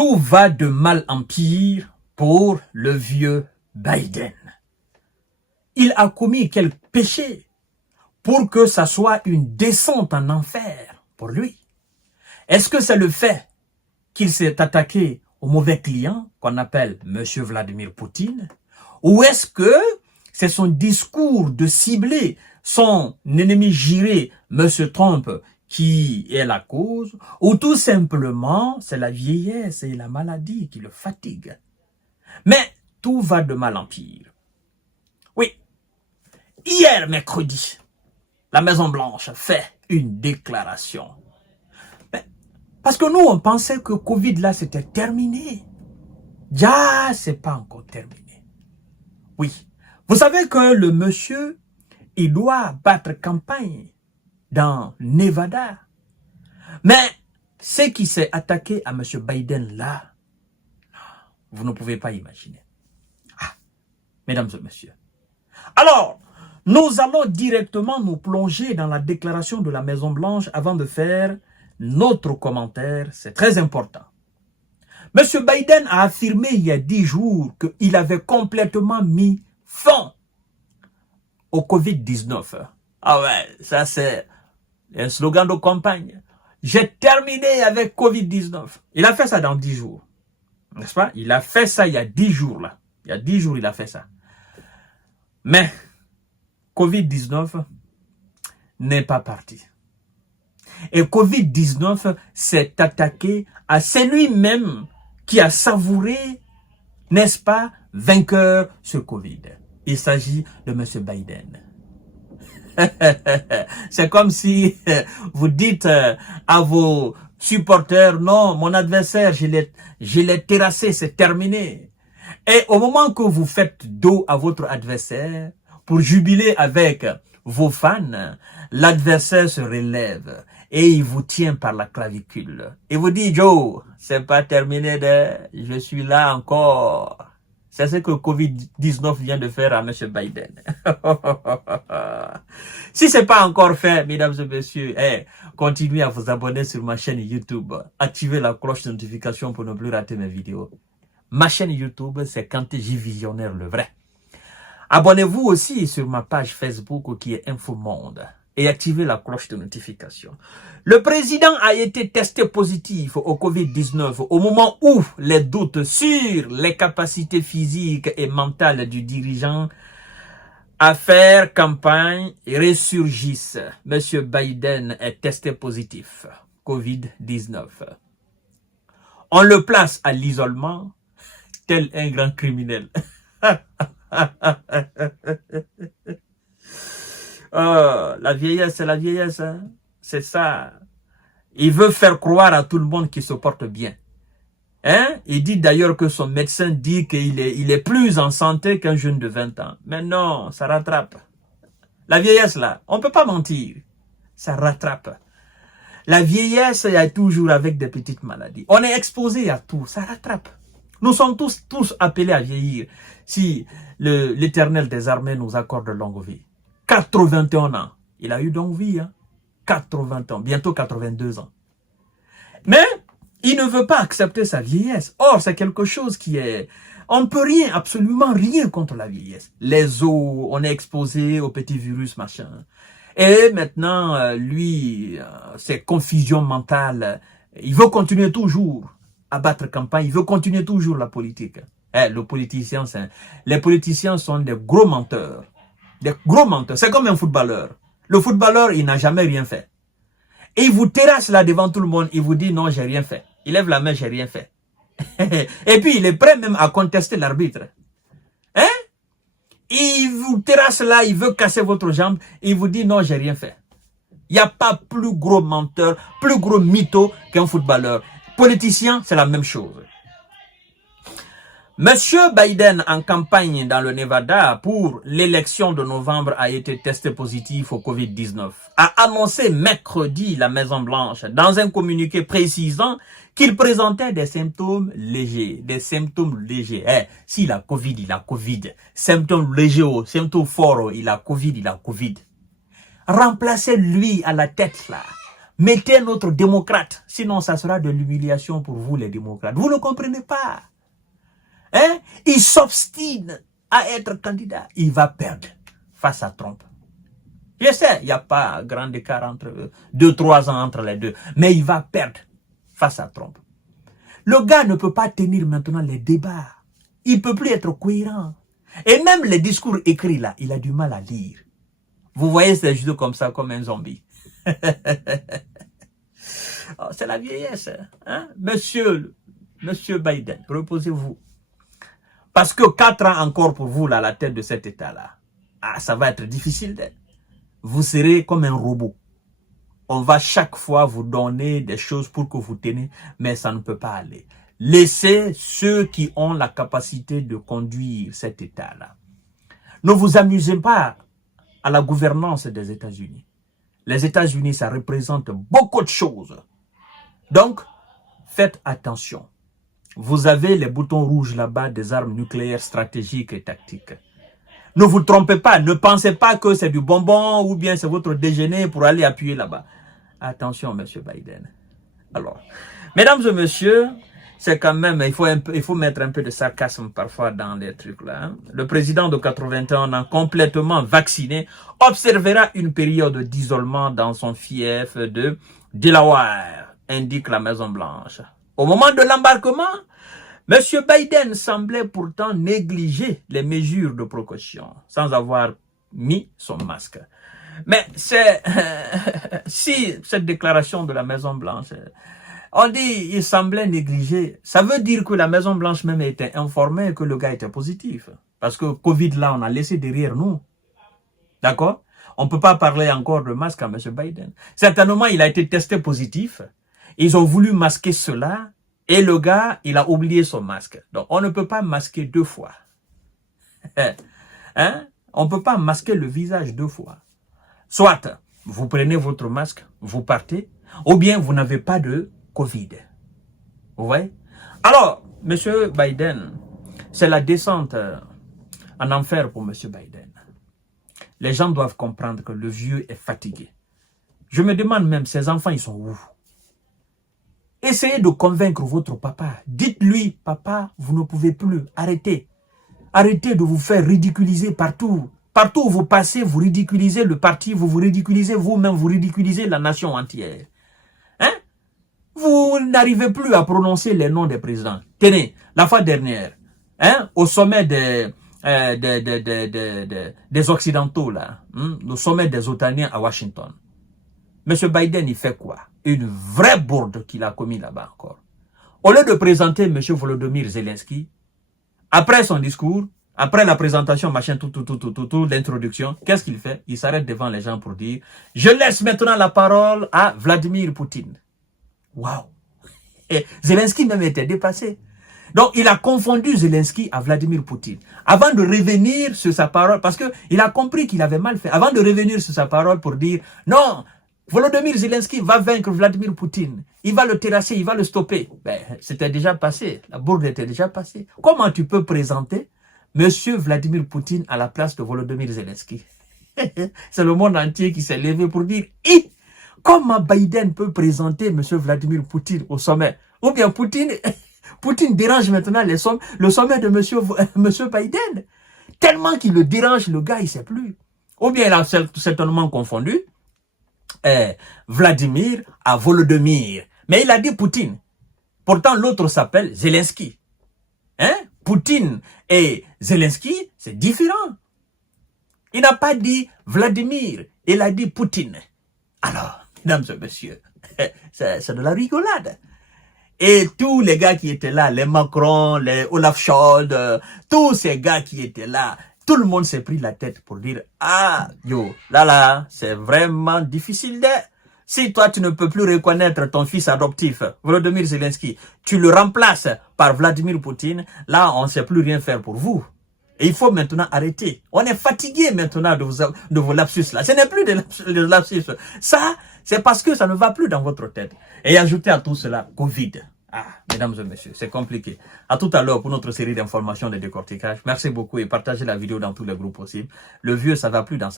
tout va de mal en pire pour le vieux Biden. Il a commis quel péché pour que ça soit une descente en enfer pour lui? Est-ce que c'est le fait qu'il s'est attaqué au mauvais client qu'on appelle M. Vladimir Poutine? Ou est-ce que c'est son discours de cibler son ennemi juré, M. Trump, qui est la cause? Ou tout simplement, c'est la vieillesse et la maladie qui le fatiguent? Mais tout va de mal en pire. Oui, hier mercredi, la Maison-Blanche fait une déclaration. Parce que nous, on pensait que Covid, là, c'était terminé. Ja, c'est pas encore terminé. Oui. Vous savez que le monsieur, il doit battre campagne dans Nevada. Mais ce qui s'est attaqué à M. Biden, là, vous ne pouvez pas imaginer. Ah, mesdames et messieurs. Alors, nous allons directement nous plonger dans la déclaration de la Maison-Blanche avant de faire notre commentaire, c'est très important. M. Biden a affirmé il y a 10 jours qu'il avait complètement mis fin au Covid-19. Ah ouais, ça c'est un slogan de campagne. J'ai terminé avec Covid-19. Il a fait ça dans 10 jours. N'est-ce pas? Il a fait ça il y a 10 jours là. Il y a 10 jours il a fait ça. Mais Covid-19 n'est pas parti. Et Covid-19 s'est attaqué à celui-même qui a savouré, n'est-ce pas, vainqueur sur Covid. Il s'agit de M. Biden. C'est comme si vous dites à vos supporters, non, mon adversaire, je l'ai terrassé, c'est terminé. Et au moment que vous faites dos à votre adversaire, pour jubiler avec vos fans, l'adversaire se relève et il vous tient par la clavicule. Il vous dit, Joe, c'est pas terminé, je suis là encore. C'est ce que Covid-19 vient de faire à M. Biden. Si c'est pas encore fait, mesdames et messieurs, continuez à vous abonner sur ma chaîne YouTube. Activez la cloche de notification pour ne plus rater mes vidéos. Ma chaîne YouTube, c'est Kanté J Visionnaire le vrai. Abonnez-vous aussi sur ma page Facebook qui est Infomonde et activez la cloche de notification. Le président a été testé positif au Covid-19 au moment où les doutes sur les capacités physiques et mentales du dirigeant à faire campagne ressurgissent. Monsieur Biden est testé positif Covid-19. On le place à l'isolement tel un grand criminel. Oh, la vieillesse, c'est la vieillesse, hein? C'est ça. Il veut faire croire à tout le monde qu'il se porte bien. Hein? Il dit d'ailleurs que son médecin dit qu'il est plus en santé qu'un jeune de 20 ans. Mais non, ça rattrape. La vieillesse, là, on ne peut pas mentir. Ça rattrape. La vieillesse, il y a toujours avec des petites maladies. On est exposé à tout, ça rattrape. Nous sommes tous appelés à vieillir. Si l'Éternel des armées nous accorde longue vie. 81 ans. Il a eu longue vie, hein. 80 ans, bientôt 82 ans. Mais il ne veut pas accepter sa vieillesse. Or, c'est quelque chose qui est... On ne peut rien, absolument rien contre la vieillesse. Les os, on est exposé aux petits virus, machin. Et maintenant, lui, c'est confusion mentale. Il veut continuer toujours à battre campagne. Il veut continuer toujours la politique. Les politiciens sont des gros menteurs. Des gros menteurs. C'est comme un footballeur. Le footballeur, il n'a jamais rien fait. Et il vous terrasse là devant tout le monde. Il vous dit non, j'ai rien fait. Il lève la main, j'ai rien fait. Et puis, il est prêt même à contester l'arbitre. Hein? Il vous terrasse là, il veut casser votre jambe. Et il vous dit non, j'ai rien fait. Il n'y a pas plus gros menteur, plus gros mytho qu'un footballeur. Politicien, c'est la même chose. Monsieur Biden, en campagne dans le Nevada pour l'élection de novembre, a été testé positif au Covid-19. A annoncé mercredi la Maison-Blanche dans un communiqué précisant qu'il présentait des symptômes légers. Des symptômes légers. S'il a Covid, il a Covid. Symptômes légers, symptômes forts, il a Covid, il a Covid. Remplacez lui à la tête là. Mettez un autre démocrate, sinon ça sera de l'humiliation pour vous les démocrates. Vous ne comprenez pas. Hein? Il s'obstine à être candidat. Il va perdre face à Trump. Je sais, il n'y a pas grand écart entre 2-3 ans entre les deux, mais il va perdre face à Trump. Le gars ne peut pas tenir maintenant les débats. Il ne peut plus être cohérent. Et même les discours écrits là, il a du mal à lire. Vous voyez ces jeux comme ça, comme un zombie. Oh, c'est la vieillesse. Hein? Monsieur Biden, reposez-vous. Parce que 4 ans encore pour vous là, à la tête de cet État-là, ça va être difficile. Vous serez comme un robot. On va chaque fois vous donner des choses pour que vous tenez, mais ça ne peut pas aller. Laissez ceux qui ont la capacité de conduire cet État-là. Ne vous amusez pas à la gouvernance des États-Unis. Les États-Unis, ça représente beaucoup de choses. Donc, faites attention. Vous avez les boutons rouges là-bas des armes nucléaires stratégiques et tactiques. Ne vous trompez pas, ne pensez pas que c'est du bonbon ou bien c'est votre déjeuner pour aller appuyer là-bas. Attention, monsieur Biden. Alors, mesdames et messieurs, c'est quand même, il faut mettre un peu de sarcasme parfois dans les trucs là. Hein. Le président de 81 ans, complètement vacciné, observera une période d'isolement dans son fief de Delaware, indique la Maison-Blanche. Au moment de l'embarquement, M. Biden semblait pourtant négliger les mesures de précaution, sans avoir mis son masque. Mais c'est si cette déclaration de la Maison-Blanche, on dit il semblait négliger, ça veut dire que la Maison-Blanche même était informée que le gars était positif. Parce que Covid là, on a laissé derrière nous. D'accord? On ne peut pas parler encore de masque à M. Biden. Certainement, il a été testé positif. Ils ont voulu masquer cela. Et le gars, il a oublié son masque. Donc, on ne peut pas masquer 2 fois. Hein? On ne peut pas masquer le visage 2 fois. Soit, vous prenez votre masque, vous partez, ou bien vous n'avez pas de Covid. Vous voyez? Alors, M. Biden, c'est la descente en enfer pour M. Biden. Les gens doivent comprendre que le vieux est fatigué. Je me demande même, ses enfants, ils sont où? Essayez de convaincre votre papa. Dites-lui, papa, vous ne pouvez plus. Arrêtez. Arrêtez de vous faire ridiculiser partout. Partout où vous passez, vous ridiculisez le parti, vous vous ridiculisez vous-même, vous ridiculisez la nation entière. Hein? Vous n'arrivez plus à prononcer les noms des présidents. Tenez, la fois dernière, hein, au sommet des Occidentaux, là, au sommet des Otaniens à Washington, M. Biden, il fait quoi? Une vraie bourde qu'il a commis là-bas encore. Au lieu de présenter M. Volodymyr Zelensky, après son discours, après la présentation, machin, l'introduction, qu'est-ce qu'il fait? Il s'arrête devant les gens pour dire « Je laisse maintenant la parole à Vladimir Poutine. » Waouh! Et Zelensky même était dépassé. Donc, il a confondu Zelensky à Vladimir Poutine. Avant de revenir sur sa parole, parce qu'il a compris qu'il avait mal fait, avant de revenir sur sa parole pour dire « Non, Volodymyr Zelensky va vaincre Vladimir Poutine. Il va le terrasser, il va le stopper. » Ben, c'était déjà passé. La bourde était déjà passée. Comment tu peux présenter Monsieur Vladimir Poutine à la place de Volodymyr Zelensky? C'est le monde entier qui s'est levé pour dire « Comment Biden peut présenter Monsieur Vladimir Poutine au sommet? » Ou bien Poutine dérange maintenant le sommet de Monsieur Biden. Tellement qu'il le dérange, le gars, il ne sait plus. Ou bien il a certainement confondu Vladimir à Volodymyr. Mais il a dit Poutine. Pourtant, l'autre s'appelle Zelensky. Hein? Poutine et Zelensky, c'est différent. Il n'a pas dit Vladimir, il a dit Poutine. Alors, mesdames et messieurs, c'est de la rigolade. Et tous les gars qui étaient là, les Macron, les Olaf Scholz, tous ces gars qui étaient là, tout le monde s'est pris la tête pour dire « Ah, yo, là, c'est vraiment difficile de... Si toi, tu ne peux plus reconnaître ton fils adoptif, Volodymyr Zelensky, tu le remplaces par Vladimir Poutine, là, on ne sait plus rien faire pour vous. Et il faut maintenant arrêter. On est fatigué maintenant de vos lapsus là. Ce n'est plus de lapsus. Ça, c'est parce que ça ne va plus dans votre tête. Et ajoutez à tout cela, Covid. Ah, mesdames et messieurs, c'est compliqué. À tout à l'heure pour notre série d'informations de décortiquage. Merci beaucoup et partagez la vidéo dans tous les groupes possibles. Le vieux, ça va plus dans